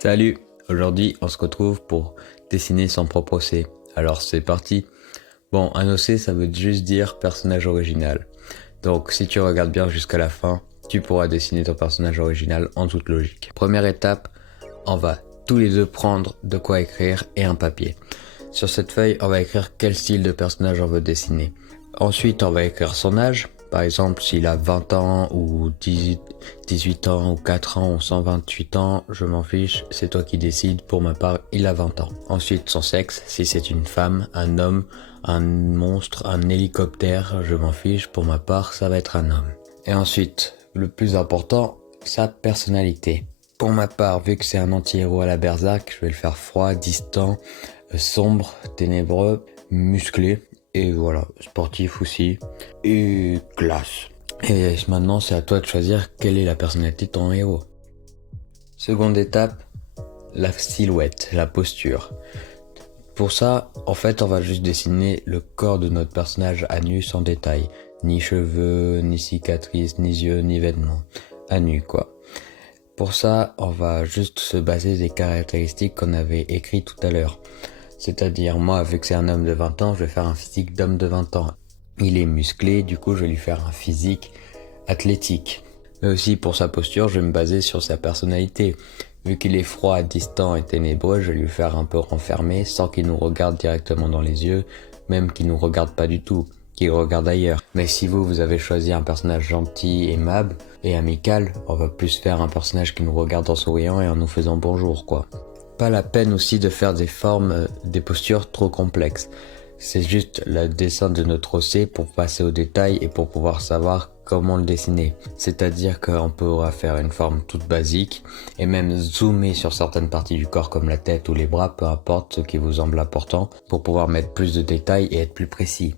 Salut, aujourd'hui on se retrouve pour dessiner son propre OC. Alors c'est parti. Bon, un OC ça veut juste dire personnage original. Donc si tu regardes bien jusqu'à la fin, tu pourras dessiner ton personnage original en toute logique. Première étape, on va tous les deux prendre de quoi écrire et un papier. Sur cette feuille, on va écrire quel style de personnage on veut dessiner. Ensuite, on va écrire son âge. Par exemple, s'il a 20 ans ou 18 ans ou 4 ans ou 128 ans, je m'en fiche, c'est toi qui décides. Pour ma part, il a 20 ans. Ensuite, son sexe, si c'est une femme, un homme, un monstre, un hélicoptère, je m'en fiche. Pour ma part, ça va être un homme. Et ensuite, le plus important, sa personnalité. Pour ma part, vu que c'est un anti-héros à la Berserk, je vais le faire froid, distant, sombre, ténébreux, musclé. Et voilà, sportif aussi. Et classe. Et maintenant, c'est à toi de choisir quelle est la personnalité de ton héros. Seconde étape, la silhouette, la posture. Pour ça, en fait, on va juste dessiner le corps de notre personnage à nu sans détail. Ni cheveux, ni cicatrices, ni yeux, ni vêtements. À nu, quoi. Pour ça, on va juste se baser des caractéristiques qu'on avait écrites tout à l'heure. C'est-à-dire, moi, vu que c'est un homme de 20 ans, je vais faire un physique d'homme de 20 ans. Il est musclé, du coup, je vais lui faire un physique athlétique. Mais aussi, pour sa posture, je vais me baser sur sa personnalité. Vu qu'il est froid, distant et ténébreux, je vais lui faire un peu renfermé, sans qu'il nous regarde directement dans les yeux, même qu'il nous regarde pas du tout, qu'il regarde ailleurs. Mais si vous avez choisi un personnage gentil, aimable et amical, on va plus faire un personnage qui nous regarde en souriant et en nous faisant bonjour, quoi. Pas la peine aussi de faire des formes, des postures trop complexes. C'est juste le dessin de notre OC pour passer aux détails et pour pouvoir savoir comment le dessiner. C'est-à-dire qu'on pourra faire une forme toute basique et même zoomer sur certaines parties du corps comme la tête ou les bras, peu importe ce qui vous semble important, pour pouvoir mettre plus de détails et être plus précis.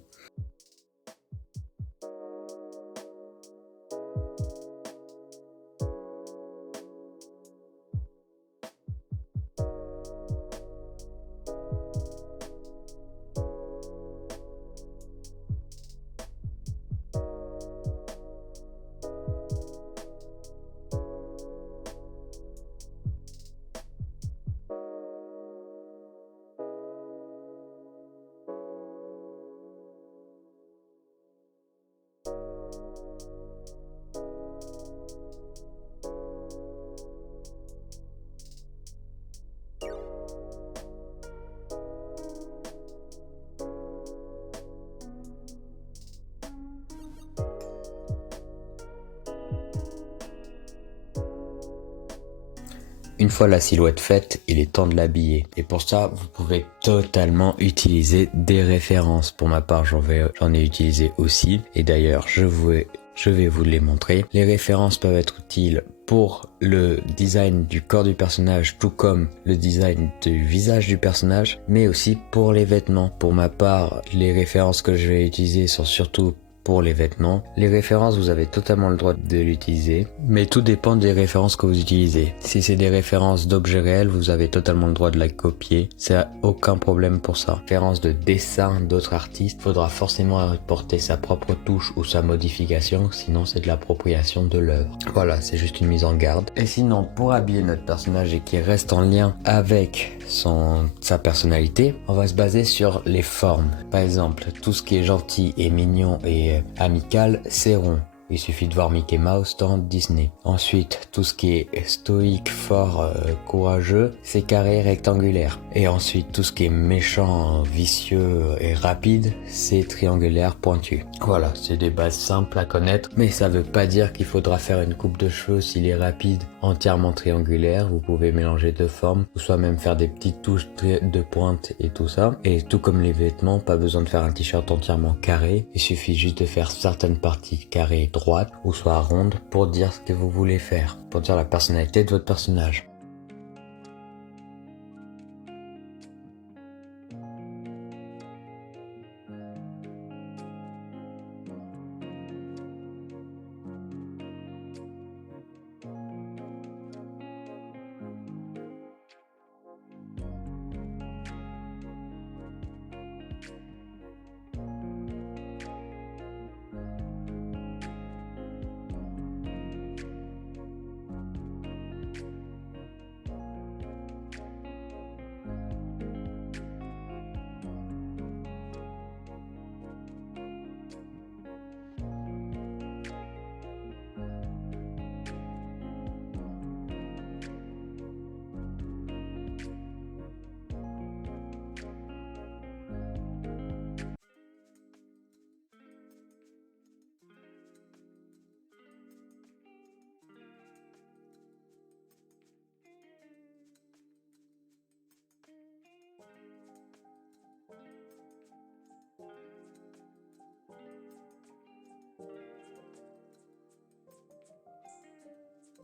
Une fois la silhouette faite, il est temps de l'habiller. Et pour ça, vous pouvez totalement utiliser des références. Pour ma part, j'en ai utilisé aussi. Et d'ailleurs, je vais vous les montrer. Les références peuvent être utiles pour le design du corps du personnage, tout comme le design du visage du personnage, mais aussi pour les vêtements. Pour ma part, les références que je vais utiliser sont surtout pour les vêtements. Les références, vous avez totalement le droit de l'utiliser, mais tout dépend des références que vous utilisez. Si c'est des références d'objets réels, vous avez totalement le droit de la copier, c'est aucun problème pour ça. Références de dessins d'autres artistes, faudra forcément apporter sa propre touche ou sa modification, sinon c'est de l'appropriation de l'œuvre. Voilà, c'est juste une mise en garde. Et sinon, pour habiller notre personnage et qu'il reste en lien avec sa personnalité, on va se baser sur les formes. Par exemple, tout ce qui est gentil et mignon et amical, c'est rond. Il suffit de voir Mickey Mouse dans Disney. Ensuite, tout ce qui est stoïque, fort, courageux, c'est carré, rectangulaire. Et ensuite, tout ce qui est méchant, vicieux et rapide, c'est triangulaire, pointu. Voilà, c'est des bases simples à connaître, mais ça veut pas dire qu'il faudra faire une coupe de cheveux s'il est rapide, entièrement triangulaire. Vous pouvez mélanger deux formes, ou soit même faire des petites touches de pointe et tout ça. Et tout comme les vêtements, pas besoin de faire un t-shirt entièrement carré. Il suffit juste de faire certaines parties carrées droite ou soit ronde pour dire ce que vous voulez faire, pour dire la personnalité de votre personnage.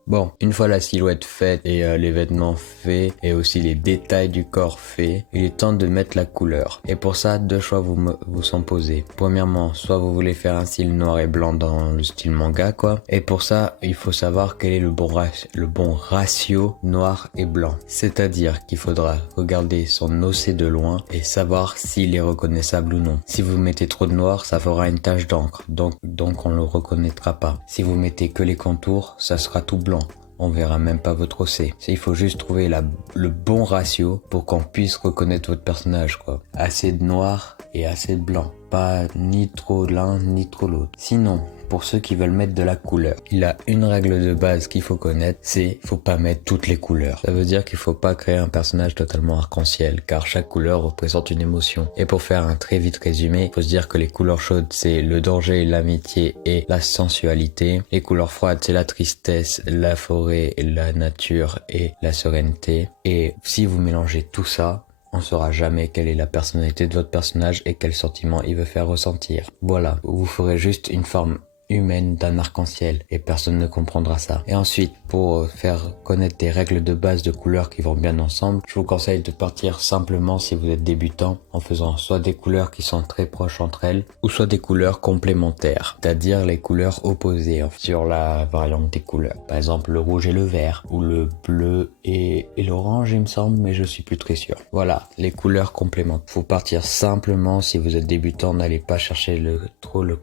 Bon, une fois la silhouette faite et les vêtements faits et aussi les détails du corps faits, il est temps de mettre la couleur. Et pour ça, deux choix vous sont posés. Premièrement, soit vous voulez faire un style noir et blanc dans le style manga quoi. Et pour ça, il faut savoir quel est le bon ratio noir et blanc. C'est-à-dire qu'il faudra regarder son OC de loin et savoir s'il est reconnaissable ou non. Si vous mettez trop de noir, ça fera une tache d'encre, donc on le reconnaîtra pas. Si vous mettez que les contours, ça sera tout blanc. On verra même pas votre OC. Il faut juste trouver le bon ratio pour qu'on puisse reconnaître votre personnage quoi. Assez de noir et assez de blanc. Pas ni trop l'un ni trop l'autre. Sinon, pour ceux qui veulent mettre de la couleur, il a une règle de base qu'il faut connaître, c'est faut pas mettre toutes les couleurs. Ça veut dire qu'il faut pas créer un personnage totalement arc-en-ciel, car chaque couleur représente une émotion. Et pour faire un très vite résumé, il faut se dire que les couleurs chaudes, c'est le danger, l'amitié et la sensualité. Les couleurs froides, c'est la tristesse, la forêt, la nature et la sérénité. Et si vous mélangez tout ça, on saura jamais quelle est la personnalité de votre personnage et quel sentiment il veut faire ressentir. Voilà, vous ferez juste une forme humaine d'un arc-en-ciel et personne ne comprendra ça. Et ensuite, pour faire connaître des règles de base de couleurs qui vont bien ensemble, je vous conseille de partir simplement si vous êtes débutant en faisant soit des couleurs qui sont très proches entre elles ou soit des couleurs complémentaires, c'est-à-dire les couleurs opposées sur la variante des couleurs. Par exemple le rouge et le vert ou le bleu et l'orange il me semble, mais je suis plus très sûr. Voilà, les couleurs complémentaires. Faut partir simplement si vous êtes débutant, n'allez pas chercher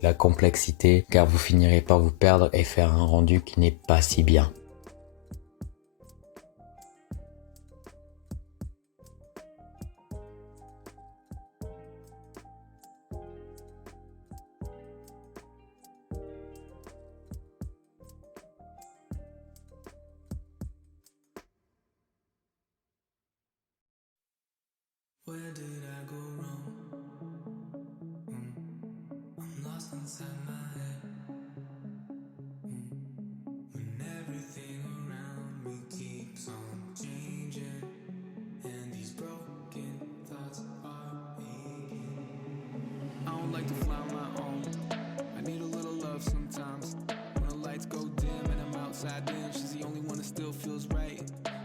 la complexité car vous finirez par vous perdre et faire un rendu qui n'est pas si bien. Where did I go wrong? I'm lost inside my head. When everything around me keeps on changing, and these broken thoughts are aching. I don't like to fly on my own. I need a little love sometimes. When the lights go dim and I'm outside in, she's the only one that still feels right.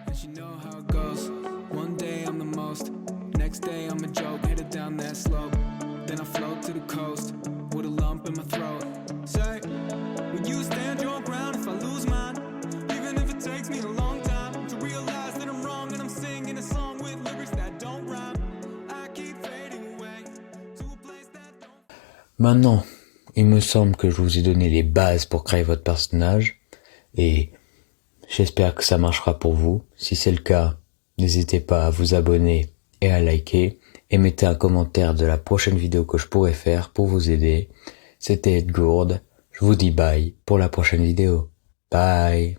And she know how it goes. One day I'm the most. Next day I'm a joke, headed down that slope. Then I float to the coast, with a lump in my throat. Say, would you stand your ground if I lose mine? Even if it takes me a long time to realize that I'm wrong and I'm singing a song with lyrics that don't rhyme. I keep fading away to a place that don't... Maintenant, il me semble que je vous ai donné les bases pour créer votre personnage et j'espère que ça marchera pour vous. Si c'est le cas, n'hésitez pas à vous abonner et à liker et mettez un commentaire de la prochaine vidéo que je pourrais faire pour vous aider. C'était Ed Gourde, je vous dis bye pour la prochaine vidéo. Bye.